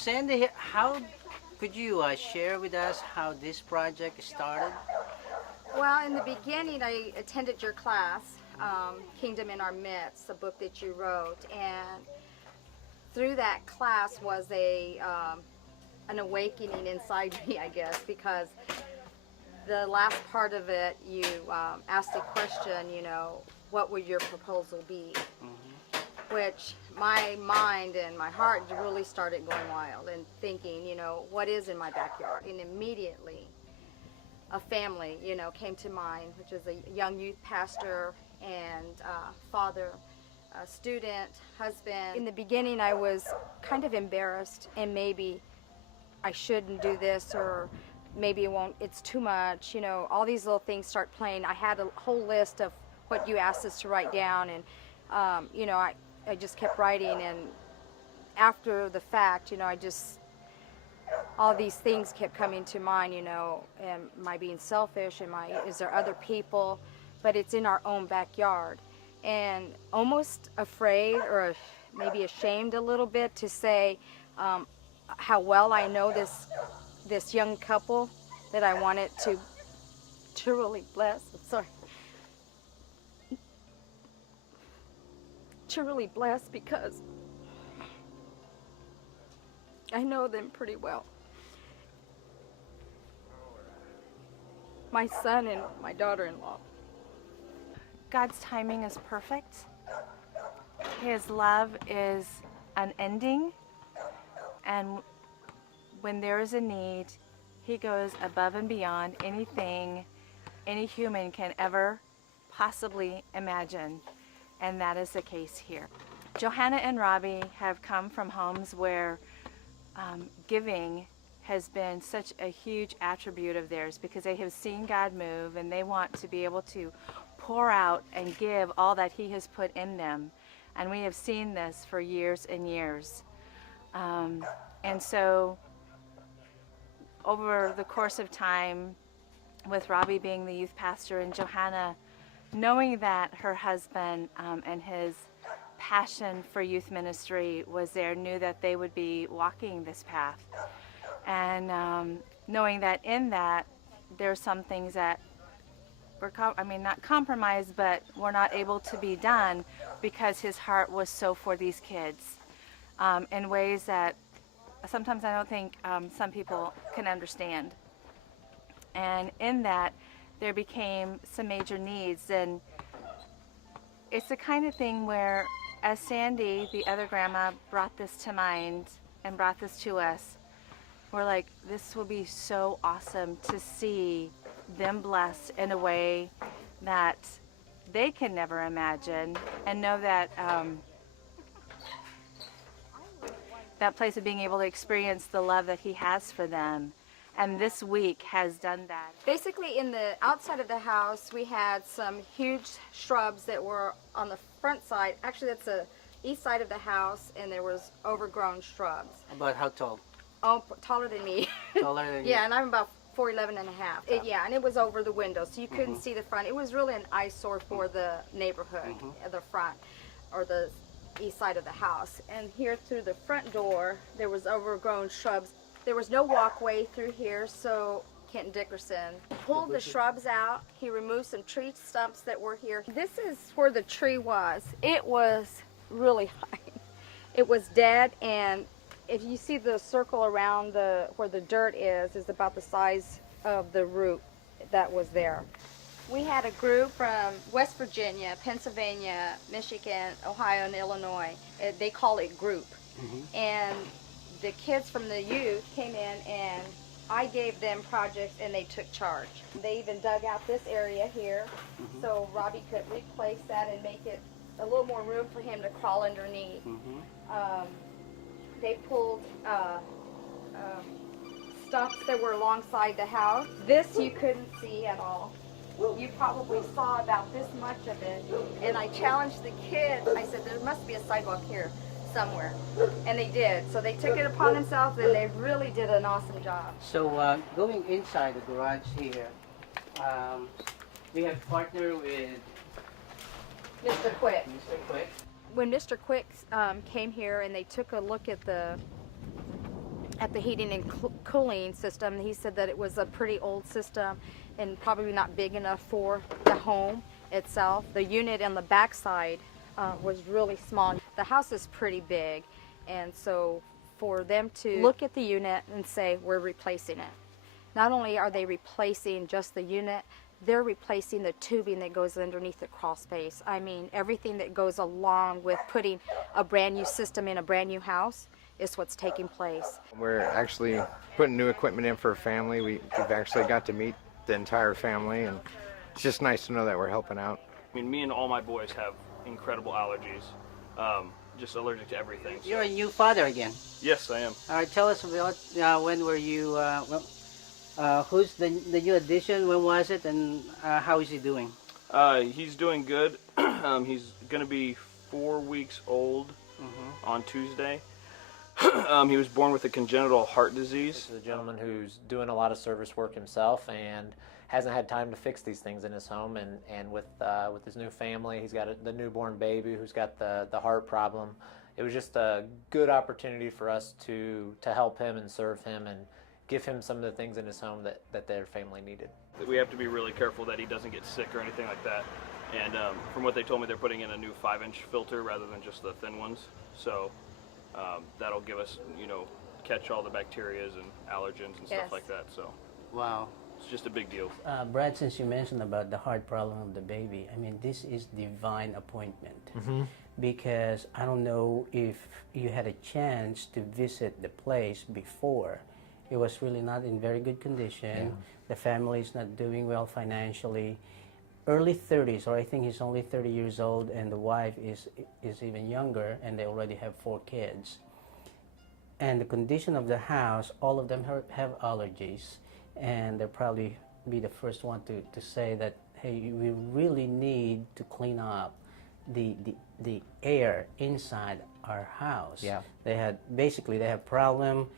Sandy, how could you share with us how this project started? Well, in the beginning, I attended your class, Kingdom in Our Midst, a book that you wrote, and through that class was an awakening inside me, I guess, because the last part of it, you asked the question, what would your proposal be? Which my mind and my heart really started going wild and thinking, what is in my backyard? And immediately, a family, came to mind, which is a young youth pastor and father, a student, husband. In the beginning, I was kind of embarrassed and maybe I shouldn't do this or maybe it won't, it's too much, all these little things start playing. I had a whole list of what you asked us to write down and, I just kept writing and after the fact, all these things kept coming to mind, am I being selfish? Is there other people? But it's in our own backyard. And almost afraid or maybe ashamed a little bit to say how well I know this young couple that I wanted to really bless. I'm sorry. To really bless because I know them pretty well. My son and my daughter-in-law. God's timing is perfect. His love is unending. And when there is a need, He goes above and beyond anything any human can ever possibly imagine. And that is the case here. Johanna and Robbie have come from homes where giving has been such a huge attribute of theirs because they have seen God move and they want to be able to pour out and give all that He has put in them. And we have seen this for years and years. And so over the course of time, with Robbie being the youth pastor and Johanna knowing that her husband and his passion for youth ministry was there, knew that they would be walking this path. And knowing that in that, there's some things that were, not compromised, but were not able to be done because his heart was so for these kids in ways that sometimes I don't think some people can understand. And in that, there became some major needs, and it's the kind of thing where, as Sandy, the other grandma, brought this to mind and brought this to us, we're like, this will be so awesome to see them blessed in a way that they can never imagine, and know that that place of being able to experience the love that He has for them. And this week has done that. Basically, in the outside of the house, we had some huge shrubs that were on the front side. Actually, that's the east side of the house, and there was overgrown shrubs. About how tall? Oh, taller than me. Taller than you? Yeah, and I'm about 4'11" and a half. Yeah, and it was over the window, so you couldn't see the front. It was really an eyesore for the neighborhood, the front, or the east side of the house. And here through the front door, there was overgrown shrubs. There was no walkway through here, so Kenton Dickerson pulled the shrubs out. He removed some tree stumps that were here. This is where the tree was. It was really high. It was dead, and if you see the circle around where the dirt is about the size of the root that was there. We had a group from West Virginia, Pennsylvania, Michigan, Ohio, and Illinois. They call it group. And the kids from the youth came in and I gave them projects and they took charge. They even dug out this area here so Robbie could replace that and make it a little more room for him to crawl underneath. They pulled stumps that were alongside the house. This you couldn't see at all. You probably saw about this much of it. And I challenged the kids. I said, there must be a sidewalk here somewhere. And they did. So they took it upon themselves and they really did an awesome job. So going inside the garage here, we have partnered with Mr. Quick. Mr. Quick. When Mr. Quick came here and they took a look at at the heating and cooling system. He said that it was a pretty old system and probably not big enough for the home itself. The unit on the backside was really small. The house is pretty big, and so for them to look at the unit and say, we're replacing it. Not only are they replacing just the unit, they're replacing the tubing that goes underneath the crawl space. I mean, everything that goes along with putting a brand new system in a brand new house is what's taking place. We're actually putting new equipment in for a family. We've actually got to meet the entire family, and it's just nice to know that we're helping out. I mean, me and all my boys have incredible allergies, just allergic to everything. So. You're a new father again. Yes, I am. All right, tell us about when were you, who's the new addition, when was it, and how is he doing? He's doing good. He's going to be 4 weeks old on Tuesday. He was born with a congenital heart disease. This is a gentleman who's doing a lot of service work himself and hasn't had time to fix these things in his home. And with his new family, he's got the newborn baby who's got the heart problem. It was just a good opportunity for us to help him and serve him and give him some of the things in his home that their family needed. We have to be really careful that he doesn't get sick or anything like that. And from what they told me, they're putting in a new 5-inch filter rather than just the thin ones. So that'll give us, catch all the bacterias and allergens and stuff like that. So Wow. it's just a big deal. Brad, since you mentioned about the heart problem of the baby, I mean, this is divine appointment. Because I don't know if you had a chance to visit the place before. It was really not in very good condition. Yeah. The family is not doing well financially. Early 30s, or I think he's only 30 years old, and the wife is even younger, and they already have 4 kids. And the condition of the house, all of them have allergies, and they'll probably be the first one to say that, hey, we really need to clean up the air inside our house. Yeah. They have problem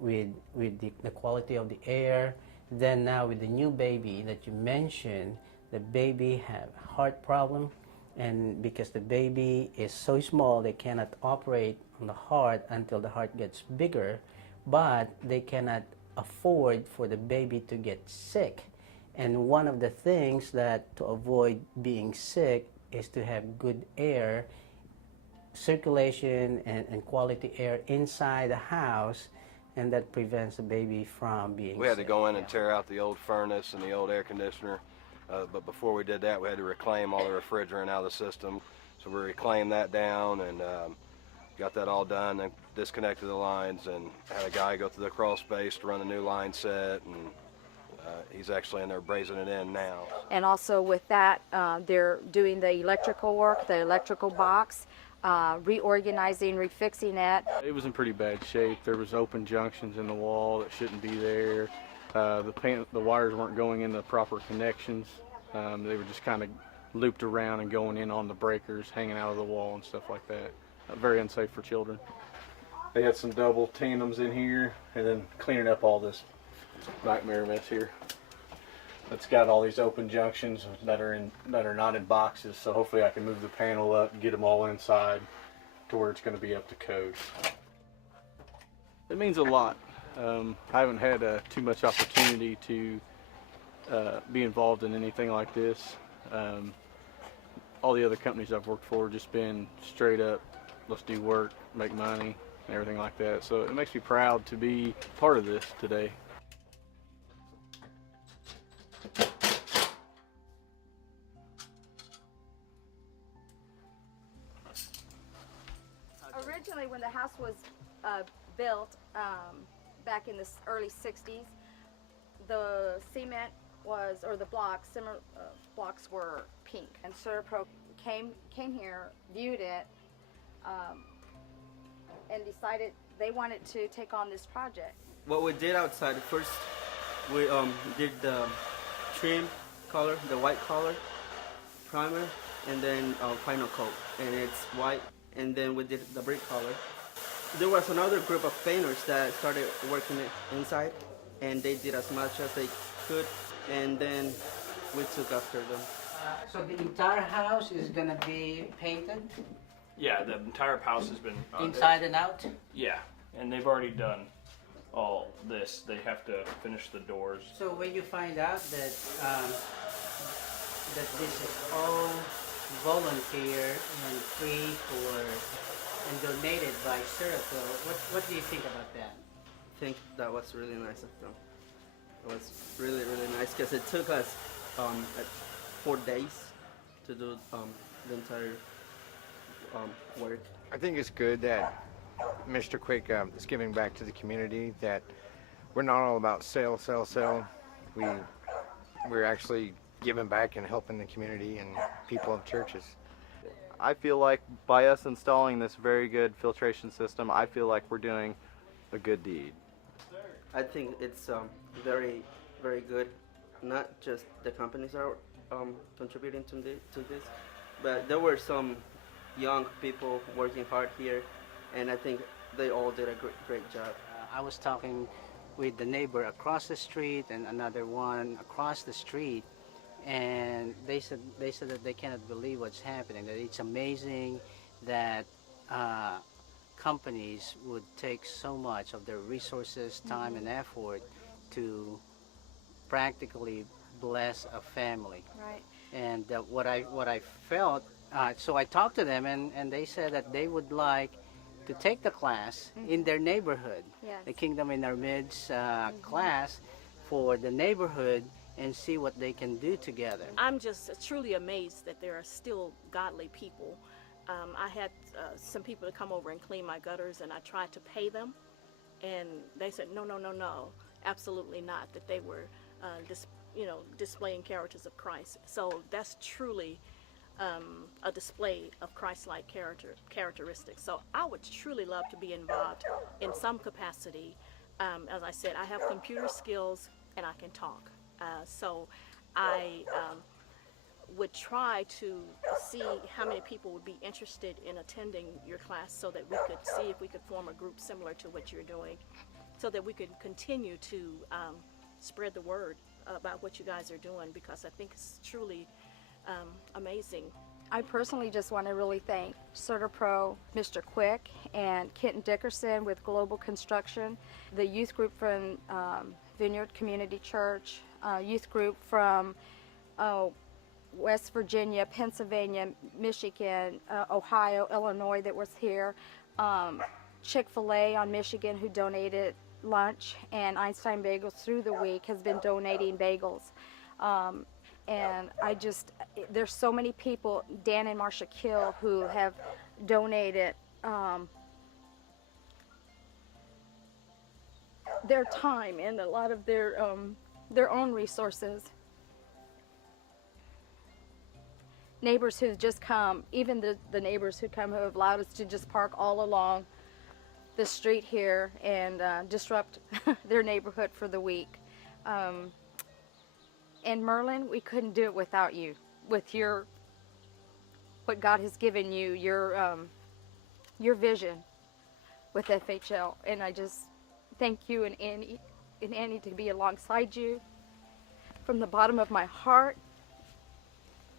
with the quality of the air. Then now with the new baby that you mentioned, the baby have heart problem, and because the baby is so small, they cannot operate on the heart until the heart gets bigger, but they cannot afford for the baby to get sick. And one of the things that to avoid being sick is to have good air, circulation and quality air inside the house, and that prevents the baby from being We had sick. to go in and tear out the old furnace and the old air conditioner, but before we did that, we had to reclaim all the refrigerant out of the system. So we reclaimed that down and got that all done, and disconnected the lines, and had a guy go through the crawl space to run a new line set, and he's actually in there brazing it in now. And also with that, they're doing the electrical work, the electrical box, reorganizing, refixing it. It was in pretty bad shape. There was open junctions in the wall that shouldn't be there. The wires weren't going in the proper connections. They were just kind of looped around and going in on the breakers, hanging out of the wall and stuff like that. Very unsafe for children. They had some double tandems in here, and then cleaning up all this nightmare mess here. It's got all these open junctions that are not in boxes, so hopefully I can move the panel up and get them all inside to where it's going to be up to code. It means a lot. I haven't had too much opportunity to be involved in anything like this. All the other companies I've worked for just been straight up, let's do work, make money, and everything like that. So it makes me proud to be part of this today. Originally, when the house was built back in the early 60s, the cement was, or the blocks, blocks were pink. And Servpro came here, viewed it, and decided they wanted to take on this project. What we did outside, first we did the trim color, the white color, primer, and then final coat, and it's white. And then we did the brick color. There was another group of painters that started working it inside, and they did as much as they could, and then we took after them. So the entire house is gonna be painted Yeah, the entire house has been inside and out? Yeah, and they've already done all this, they have to finish the doors. So when you find out that that this is all volunteer and free for and donated by Serapro, what do you think about that? I think that was really nice of them. It was really, really nice because it took us 4 days to do the entire work. I think it's good that Mr. Quick is giving back to the community, that we're not all about sell. We're actually giving back and helping the community and people of churches. I feel like by us installing this very good filtration system, I feel like we're doing a good deed. I think it's very, very good. Not just the companies are contributing to this, but there were some young people working hard here, and I think they all did a great job. I was talking with the neighbor across the street and another one across the street, and they said that they cannot believe what's happening. That it's amazing that companies would take so much of their resources, time, and effort to practically bless a family. Right. And what I felt, so I talked to them, and they said that they would like to take the class in their neighborhood, Yes. the Kingdom in Our Midst class for the neighborhood, and see what they can do together. I'm just truly amazed that there are still godly people. I had some people to come over and clean my gutters, and I tried to pay them, and they said, no, absolutely not, that they were displaying characters of Christ. So that's truly a display of Christ-like characteristics. So I would truly love to be involved in some capacity. As I said, I have computer skills and I can talk. So I would try to see how many people would be interested in attending your class so that we could see if we could form a group similar to what you're doing, so that we could continue to spread the word about what you guys are doing, because I think it's truly amazing. I personally just want to really thank CertaPro, Mr. Quick, and Kenton Dickerson with Global Construction, the youth group from Vineyard Community Church, youth group from West Virginia, Pennsylvania, Michigan, Ohio, Illinois that was here, Chick-fil-A on Michigan who donated lunch, and Einstein Bagels through the week has been donating bagels. And there's so many people, Dan and Marsha Kill, who have donated their time and a lot of their own resources. Neighbors who've just come, even the neighbors who come, who have allowed us to just park all along the street here and disrupt their neighborhood for the week. And Merlin, we couldn't do it without you, with what God has given you, your vision with FHL. And I just thank you and Annie to be alongside you. From the bottom of my heart,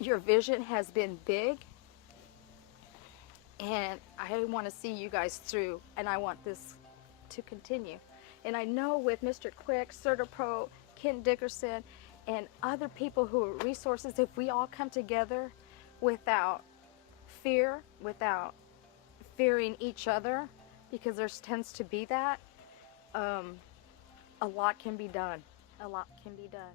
your vision has been big, and I want to see you guys through, and I want this to continue. And I know with Mr. Quick, CertaPro, Kent Dickerson, and other people who are resources, if we all come together without fear, without fearing each other, because there tends to be that, a lot can be done. A lot can be done.